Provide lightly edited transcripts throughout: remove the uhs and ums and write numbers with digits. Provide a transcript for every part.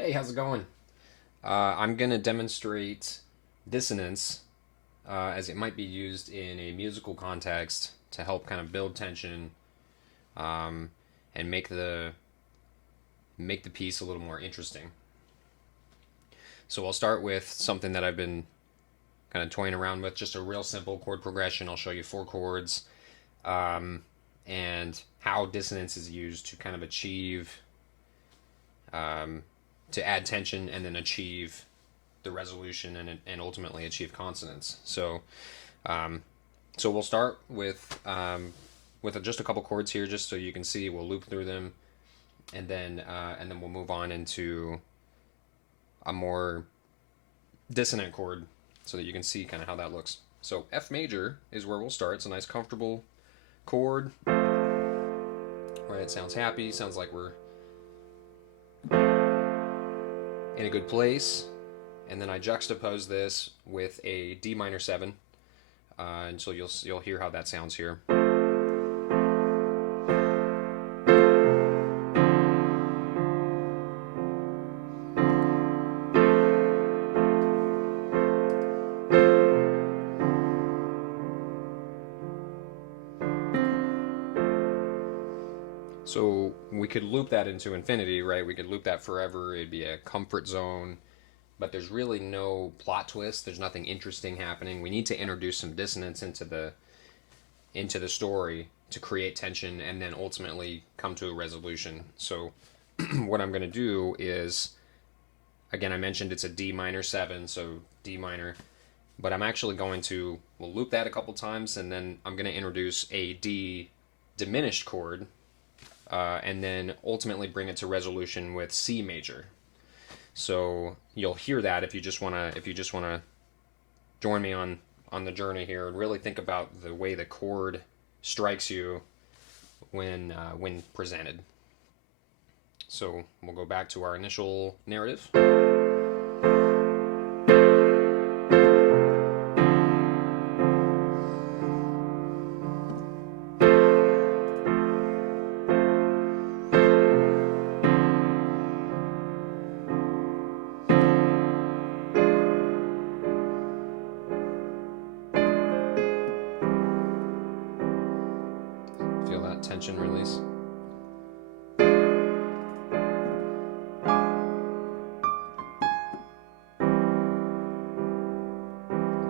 Hey, how's it going? I'm going to demonstrate dissonance as it might be used in a musical context to help kind of build tension um, and make the piece a little more interesting. So I'll start with something that I've been kind of toying around with, just a real simple chord progression. I'll show you four chords um, and how dissonance is used to kind of achieve um, to add tension and then achieve the resolution and ultimately achieve consonance. Um, so we'll start with just a couple chords here, just so you can see. We'll loop through them, and then we'll move on into a more dissonant chord, so that you can see kind of how that looks. So F major is where we'll start. It's a nice, comfortable chord. Right? It sounds happy. Sounds like we're in a good place. And then I juxtapose this with a D minor 7, and so you'll hear how that sounds here. So we could loop that into infinity, right? We could loop that forever. It'd be a comfort zone, but there's really no plot twist. There's nothing interesting happening. We need to introduce some dissonance into the story to create tension and then ultimately come to a resolution. So what I'm going to do is, again, I mentioned it's a D minor 7, so D minor, but I'm actually going to, we'll loop that a couple times, and then I'm going to introduce a D diminished chord, and then ultimately bring it to resolution with C major. So you'll hear that if you just wanna join me on the journey here and really think about the way the chord strikes you when presented. So we'll go back to our initial narrative. Feel that tension release. Do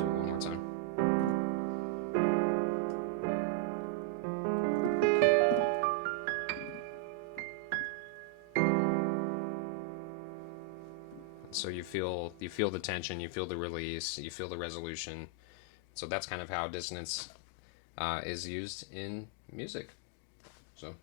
it one more time. So you feel the tension, you feel the release, you feel the resolution. So that's kind of how dissonance is used in music. So